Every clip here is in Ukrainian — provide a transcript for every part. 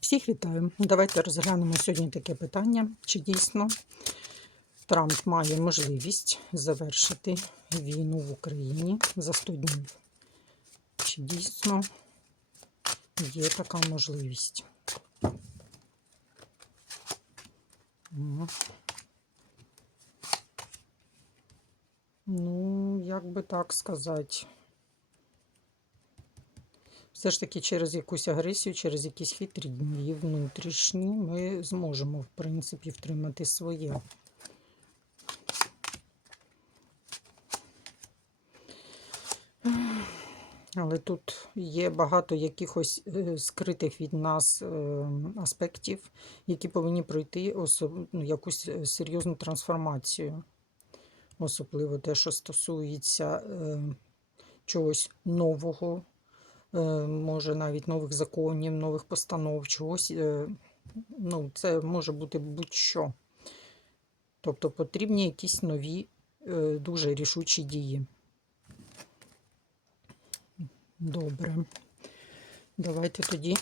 Всіх вітаю. Давайте розглянемо сьогодні таке питання, чи дійсно Трамп має можливість завершити війну в Україні за 100 днів. Чи дійсно є така можливість? Ну, як би так сказати. Все ж таки через якусь агресію, через якісь хитрі дії внутрішні ми зможемо, в принципі, втримати своє. Але тут є багато якихось е, скритих від нас е, аспектів, які повинні пройти особ... ну, якусь е, серйозну трансформацію. Особливо те, що стосується чогось нового, може навіть нових законів, нових постанов, чогось. е, Ну, це може бути будь-що. Тобто потрібні якісь нові, е, дуже рішучі дії. Добре. Давайте тоді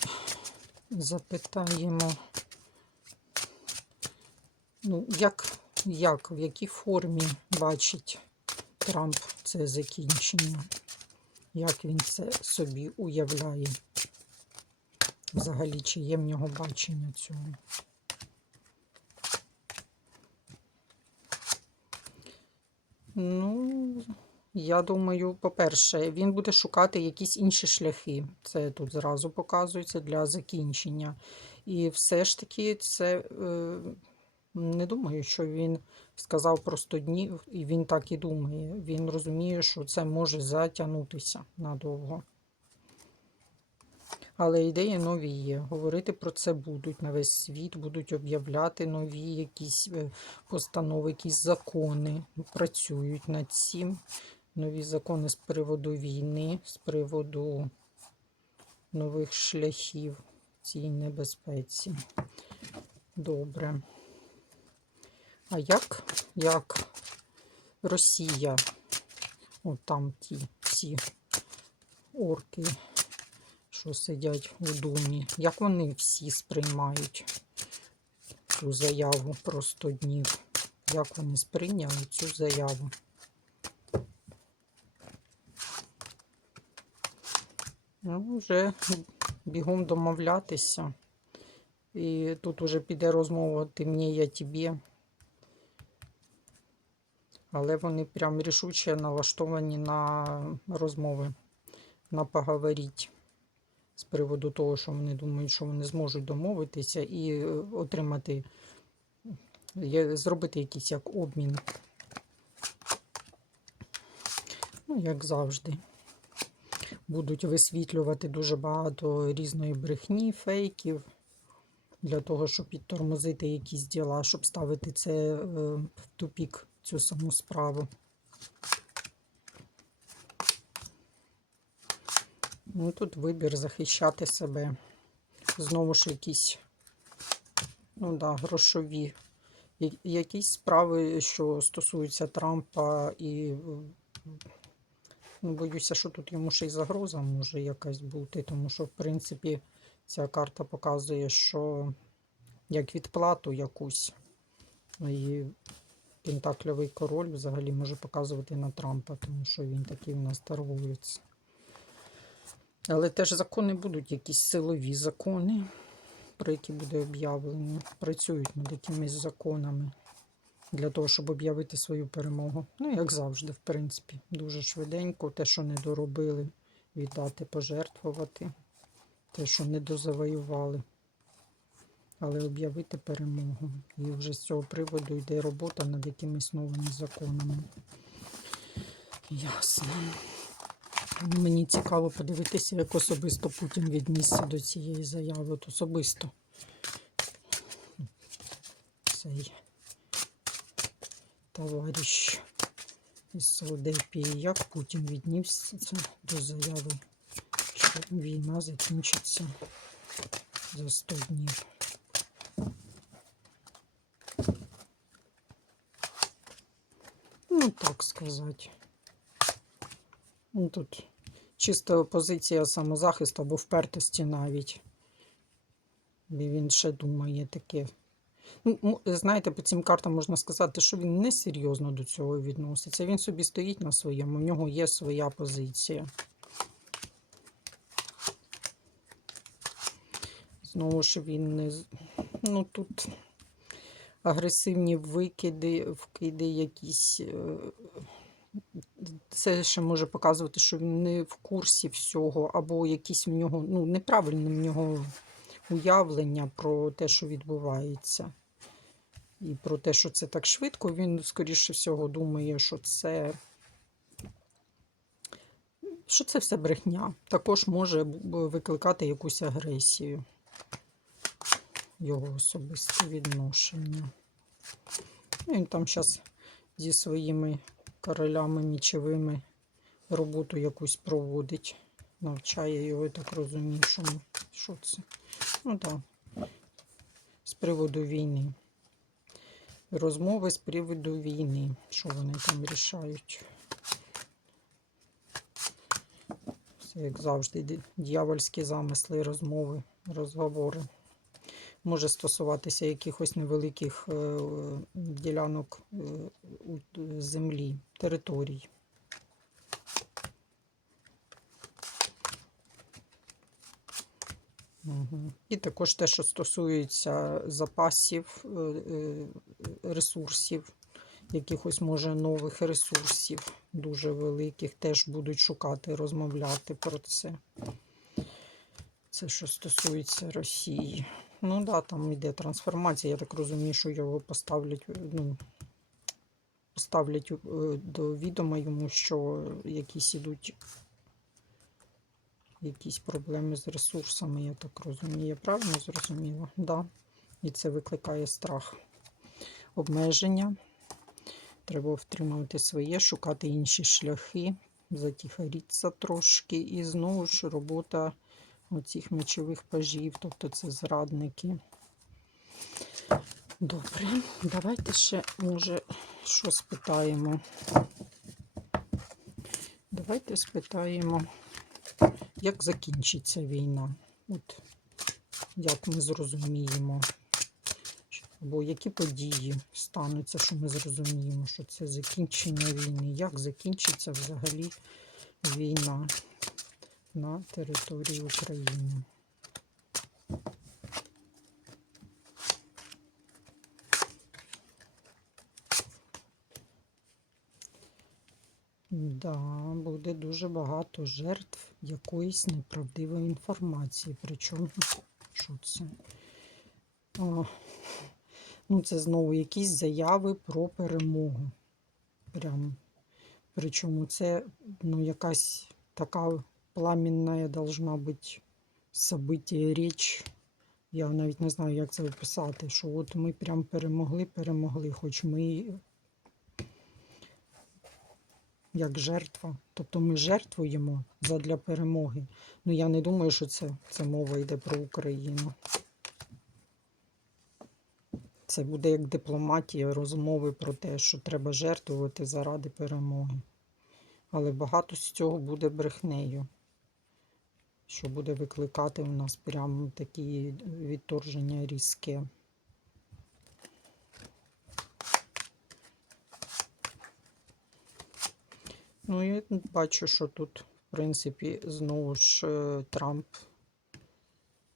запитаємо, ну, як, як, в якій формі бачить Трамп це закінчення? Як він це собі уявляє? Взагалі, чи є в нього бачення цього? Ну, я думаю, по-перше, він буде шукати якісь інші шляхи. Це тут зразу показується для закінчення. І все ж таки, це е, не думаю, що він сказав про 100 днів, і він так і думає. Він розуміє, що це може затягнутися надовго. Але ідеї нові є. Говорити про це будуть на весь світ, будуть об'являти нові якісь е, постанови, якісь закони. Працюють над цим. Нові закони з приводу війни, з приводу нових шляхів цій небезпеці. Добре. А як, як Росія, от там ті всі орки, що сидять у думі, як вони всі сприймають цю заяву про 100 днів? Як вони сприйняли цю заяву? Ну, вже бігом домовлятися. І тут уже піде розмова ти мені, я тобі. Але вони прям рішуче налаштовані на розмови, на поговоріть з приводу того, що вони думають, що вони зможуть домовитися і е, отримати, зробити якийсь як обмін. Ну, як завжди будуть висвітлювати дуже багато різної брехні, фейків для того, щоб підтормозити якісь діла, щоб ставити це е, в тупік, цю саму справу. Ну, тут вибір захищати себе. Знову ж якісь, ну да, грошові. Якісь справи, що стосуються Трампа і Ну, боюся, що тут йому ще й загроза може якась бути, тому що, в принципі, ця карта показує, що як відплату якусь. І Пентакльовий король взагалі може показувати на Трампа, тому що він такий в нас торгується. Але теж закони будуть якісь силові закони, про які буде об'явлено. Працюють над якимись законами для того, щоб об'явити свою перемогу. Ну, як завжди, в принципі, дуже швиденько. Те, що не доробили, віддати, пожертвувати, те, що не дозавоювали. Але об'явити перемогу. І вже з цього приводу йде робота над якимись новими законами. Ясно. Мені цікаво подивитися, як особисто Путін віднісся до цієї заяви. От особисто. Цей товариш із Саудепії, як Путін віднісся до заяви, що війна закінчиться за 100 днів. Так сказати. Ну, тут чиста позиція самозахисту або впертості навіть. Він ще думає таке. Ну, знаєте, по цим картам можна сказати, що він не серйозно до цього відноситься. Він собі стоїть на своєму, в нього є своя позиція. Знову ж він не. Ну тут агресивні викиди, вкиди якісь. е, Це ще може показувати, що він не в курсі всього, або якісь в нього, ну, неправильне в нього уявлення про те, що відбувається. І про те, що це так швидко, він, скоріше всього, думає, що це. Що це все брехня. Також може викликати якусь агресію. Його особисте відношення. Ну, Він там зараз зі своїми королями мічовими роботу якусь проводить. Навчає його, я так розумію, що, ми- що це. Ну так. З приводу війни. Розмови з приводу війни. Що вони там рішають? Все, як завжди, дьявольські замисли, розмови, розговори. Може стосуватися якихось невеликих е, ділянок е, землі, територій. Мгм. І також те, що стосується запасів, е, ресурсів, якихось, може, нових ресурсів, дуже великих, теж будуть шукати, розмовляти про це. Це що стосується Росії. Ну да, там йде трансформація. Я так розумію, що його поставлять, е, ну, поставлять е, до відома йому, що якісь ідуть якісь проблеми з ресурсами, я так розумію. Я правильно зрозуміла? Да. І це викликає страх. Обмеження. Треба втримувати своє, шукати інші шляхи, затіхаріться трошки. І знову ж робота оцих мечових пажів, тобто це зрадники. Добре, давайте ще, може, що спитаємо. Давайте спитаємо, як закінчиться війна. От як ми зрозуміємо, або які події стануться, що ми зрозуміємо, що це закінчення війни. Як закінчиться взагалі війна на території України? Да, буде дуже багато жертв якоїсь неправдивої інформації. Причому, що це? О, ну, це знову якісь заяви про перемогу. Прям. Причому це ну, якась така пламенна должна бути событие, річ. Я навіть не знаю, як це описати, що от ми прям перемогли, перемогли, хоч ми як жертва. Тобто ми жертвуємо задля перемоги. Ну я не думаю, що це, це мова йде про Україну. Це буде як дипломатія, розмови про те, що треба жертвувати заради перемоги. Але багато з цього буде брехнею, що буде викликати у нас прямо такі відторження різке. Ну, я бачу, що тут, в принципі, знову ж е, Трамп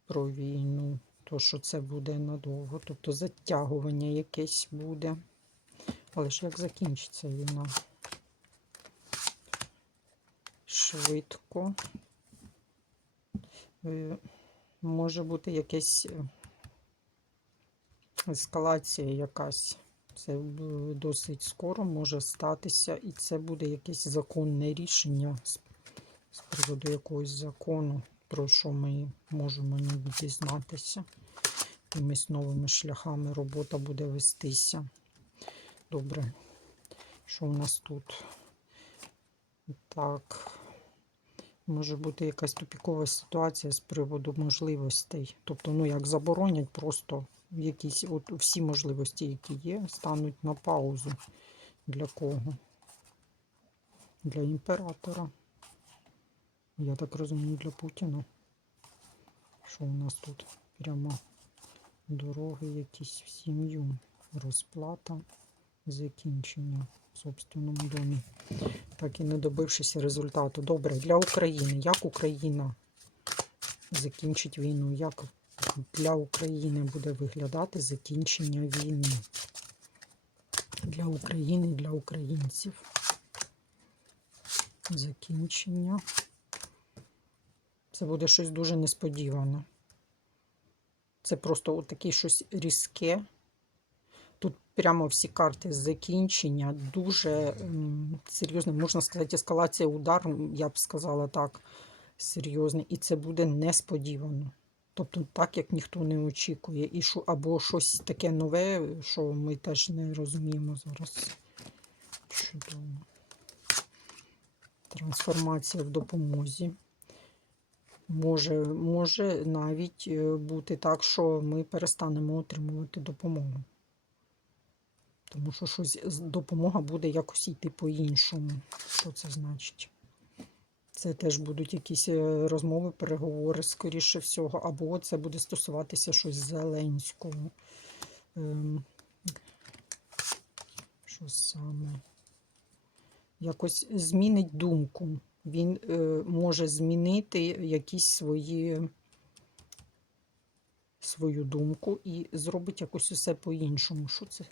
про війну, то що це буде надовго, тобто затягування якесь буде. Але ж як закінчиться війна? Швидко. Е, Може бути якась е, ескалація якась. Це досить скоро може статися, і це буде якесь законне рішення з, приводу якогось закону, про що ми можемо ніби дізнатися. Якимись новими шляхами робота буде вестися. Добре. Що у нас тут? Так. Може бути якась тупікова ситуація з приводу можливостей. Тобто, ну як заборонять просто якісь от всі можливості, які є, стануть на паузу. Для кого? Для імператора. Я так розумію, для Путіна. Що у нас тут? Прямо Дороги якісь в сім'ю. Розплата, закінчення в собственному домі. Так і не добившися результату. Добре, для України. Як Україна закінчить війну? Як для України буде виглядати закінчення війни? Для України, для українців. Закінчення. Це буде щось дуже несподіване. Це просто отаке щось різке. Тут прямо всі карти закінчення. Дуже серйозно, можна сказати, ескалація удар, я б сказала так, серйозний. І це буде несподівано. Тобто, так як ніхто не очікує. І що, або щось таке нове, що ми теж не розуміємо зараз. Чудово. Трансформація в допомозі. Може, може навіть е, бути так, що ми перестанемо отримувати допомогу. Тому що щось допомога буде якось йти по-іншому. Що це значить? Це теж будуть якісь е, розмови, переговори, скоріше всього, або це буде стосуватися щось Зеленського. Ем, що саме? Якось змінить думку. Він е, може змінити якісь свої свою думку і зробить якось усе по-іншому. Що це?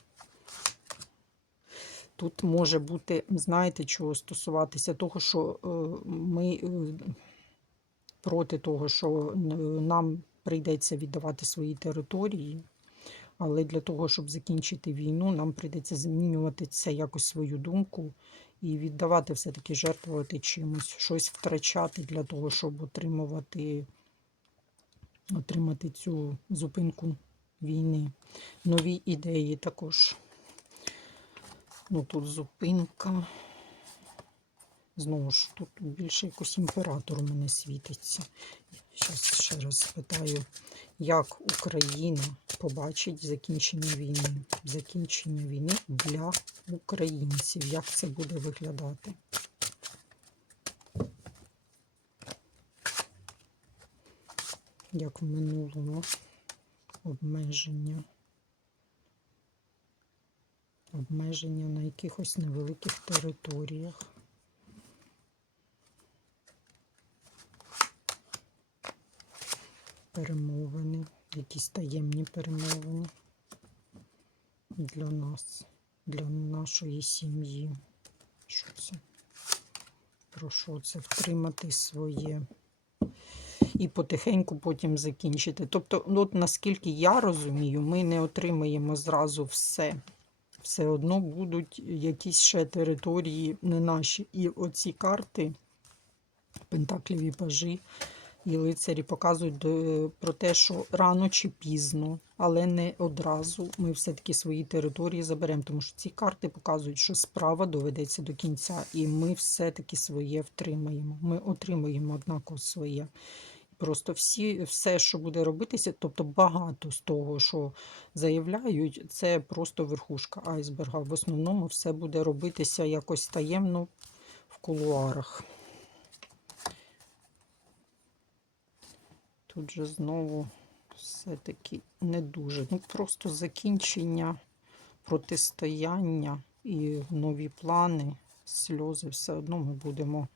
Тут може бути, знаєте, чого стосуватися того, що е, ми е, проти того, що е, нам прийдеться віддавати свої території, але для того, щоб закінчити війну, нам прийдеться змінювати це якось свою думку і віддавати все-таки жертвувати чимось, щось втрачати для того, щоб отримувати, отримати цю зупинку війни. Нові ідеї також. Ну, тут зупинка. Знову ж, тут більше якось імператор у мене світиться. Зараз ще раз спитаю, як Україна побачить закінчення війни? Закінчення війни для українців. Як це буде виглядати? Як в минулому обмеження. Обмеження на якихось невеликих територіях. Перемовини, якісь таємні перемовини для нас, для нашої сім'ї. Що це? Про що це? Втримати своє. І потихеньку потім закінчити. Тобто, от наскільки я розумію, ми не отримаємо зразу все все одно будуть якісь ще території не наші. І оці карти, Пентакліві пажі і лицарі показують до- про те, що рано чи пізно, але не одразу ми все-таки свої території заберемо. Тому що ці карти показують, що справа доведеться до кінця, і ми все-таки своє втримаємо. Ми отримаємо однаково своє. Просто всі, все, що буде робитися, тобто багато з того, що заявляють, це просто верхушка айсберга. В основному все буде робитися якось таємно в кулуарах. Тут же знову все-таки не дуже. Ну, просто закінчення протистояння і нові плани, сльози, все одно ми будемо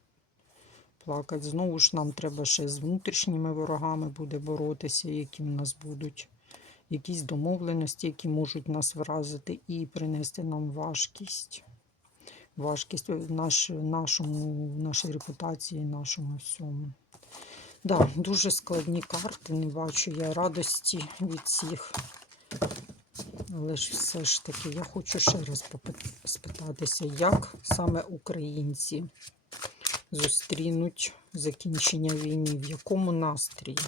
плакати. Знову ж нам треба ще з внутрішніми ворогами буде боротися, які в нас будуть. Якісь домовленості, які можуть нас вразити і принести нам важкість. Важкість в наш, нашому, нашій репутації, нашому всьому. Да, дуже складні карти. Не бачу я радості від всіх. Але ж все ж таки, я хочу ще раз спитатися, як саме українці зустрінуть закінчення війни, в якому настрої?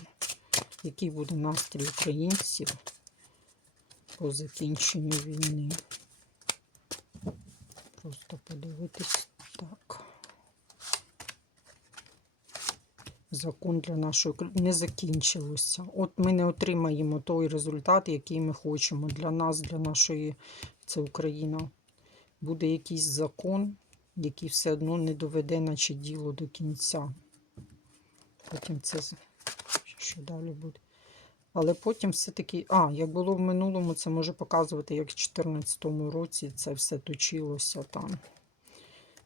Який буде настрій українців по закінченню війни? Просто подивитись так. Закон для нашої не закінчилося. От ми не отримаємо той результат, який ми хочемо. Для нас, для нашої це Україна. Буде якийсь закон, який все одно не доведе наче діло до кінця. Потім це що далі буде. Але потім все-таки, а, як було в минулому, це може показувати, як в 2014 році це все точилося там.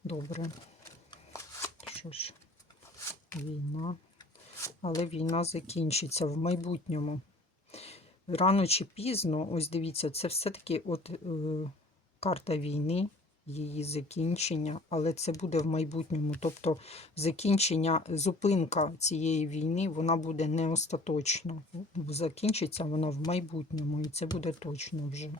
Добре. Що ж, війна. Але війна закінчиться в майбутньому. Рано чи пізно, ось дивіться, це все-таки от е, карта війни, її закінчення, але це буде в майбутньому. Тобто закінчення, зупинка цієї війни, вона буде не остаточна. Закінчиться вона в майбутньому, і це буде точно вже.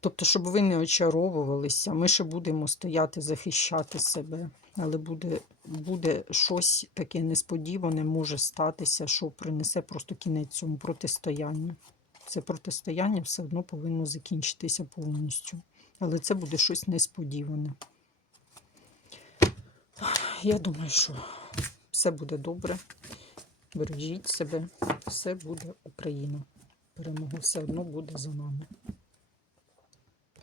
Тобто, щоб ви не очаровувалися, ми ще будемо стояти, захищати себе, але буде, буде щось таке несподіване, може статися, що принесе просто кінець цьому протистоянню. Це протистояння все одно повинно закінчитися повністю. Але це буде щось несподіване. Я думаю, що все буде добре. Бережіть себе, все буде Україна. Перемога все одно буде за нами.